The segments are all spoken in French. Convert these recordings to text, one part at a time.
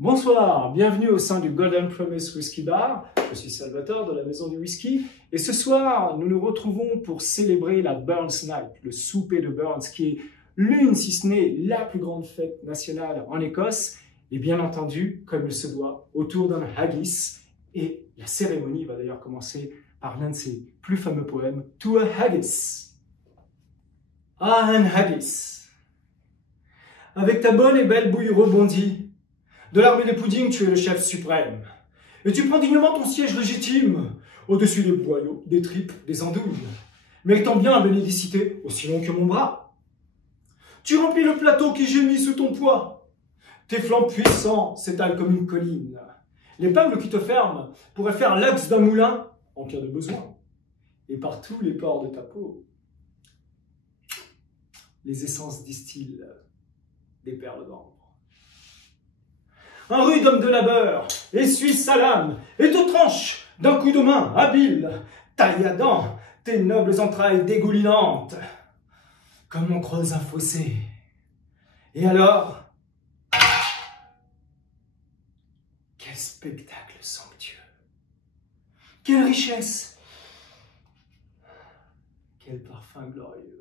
Bonsoir, bienvenue au sein du Golden Promise Whisky Bar. Je suis Salvatore de la Maison du Whisky et ce soir, nous nous retrouvons pour célébrer la Burns Night, le souper de Burns, qui est l'une, si ce n'est la plus grande fête nationale en Écosse et bien entendu, comme il se doit, autour d'un haggis. Et la cérémonie va d'ailleurs commencer par l'un de ses plus fameux poèmes, To a Haggis. Ah, un haggis. Avec ta bonne et belle bouille rebondie, de l'armée des puddings, tu es le chef suprême. Et tu prends dignement ton siège légitime, au-dessus des boyaux, des tripes, des andouilles, méritant bien la bénédicité, aussi long que mon bras. Tu remplis le plateau qui gémit sous ton poids. Tes flancs puissants s'étalent comme une colline. L'épingle qui te ferme pourrait faire l'axe d'un moulin en cas de besoin. Et par tous les pores de ta peau, les essences distillent des perles d'ambre. Un rude homme de labeur essuie sa lame et te tranche d'un coup de main habile, tailladant tes nobles entrailles dégoulinantes, comme on creuse un fossé. Et alors, quel spectacle somptueux! Quelle richesse! Quel parfum glorieux!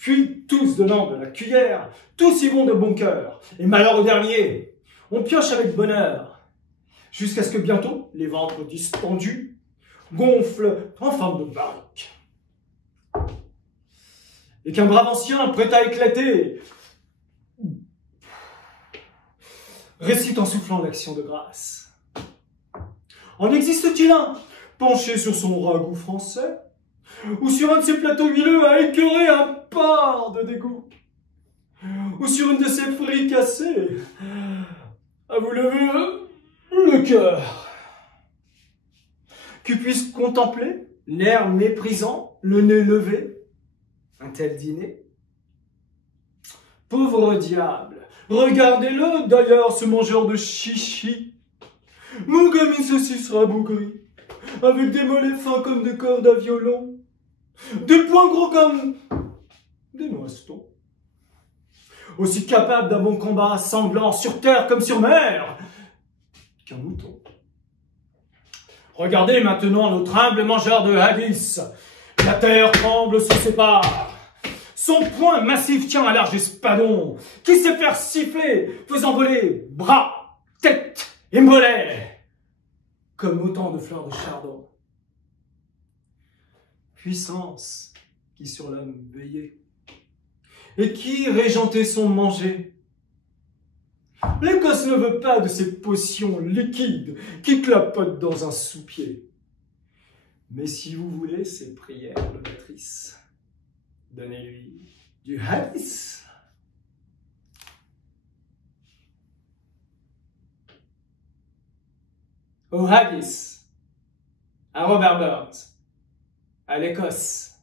Puis tous donnant de la cuillère, tous y vont de bon cœur, et malheur au dernier, on pioche avec bonheur, jusqu'à ce que bientôt les ventres distendus gonflent en forme de barrique. Et qu'un brave ancien, prêt à éclater, récite en soufflant l'action de grâce. En existe-t-il un, penché sur son ragoût français, ou sur un de ces plateaux huileux à écœurer un porc de dégoût, ou sur une de ces fricassées à vous lever le cœur, qui puisse contempler, l'air méprisant, le nez levé, un tel dîner. Pauvre diable, regardez-le d'ailleurs, ce mangeur de chichi, mou comme une saucisse rabougrie, avec des mollets fins comme des cordes à violon, des poings gros comme des noistons, aussi capable d'un bon combat sanglant sur terre comme sur mer qu'un mouton. Regardez maintenant notre humble mangeur de haggis. La terre tremble sous ses pas. Son poing massif tient un large espadon qui sait faire siffler, faisant voler bras, tête et mollets comme autant de fleurs de chardon. Puissance qui sur l'homme veillait et qui régentait son manger. L'Écosse ne veut pas de ces potions liquides qui clapotent dans un soupier. Mais si vous voulez ces prières novatrices, donnez-lui du haggis. Au haggis, à Robert Burns, à l'Écosse.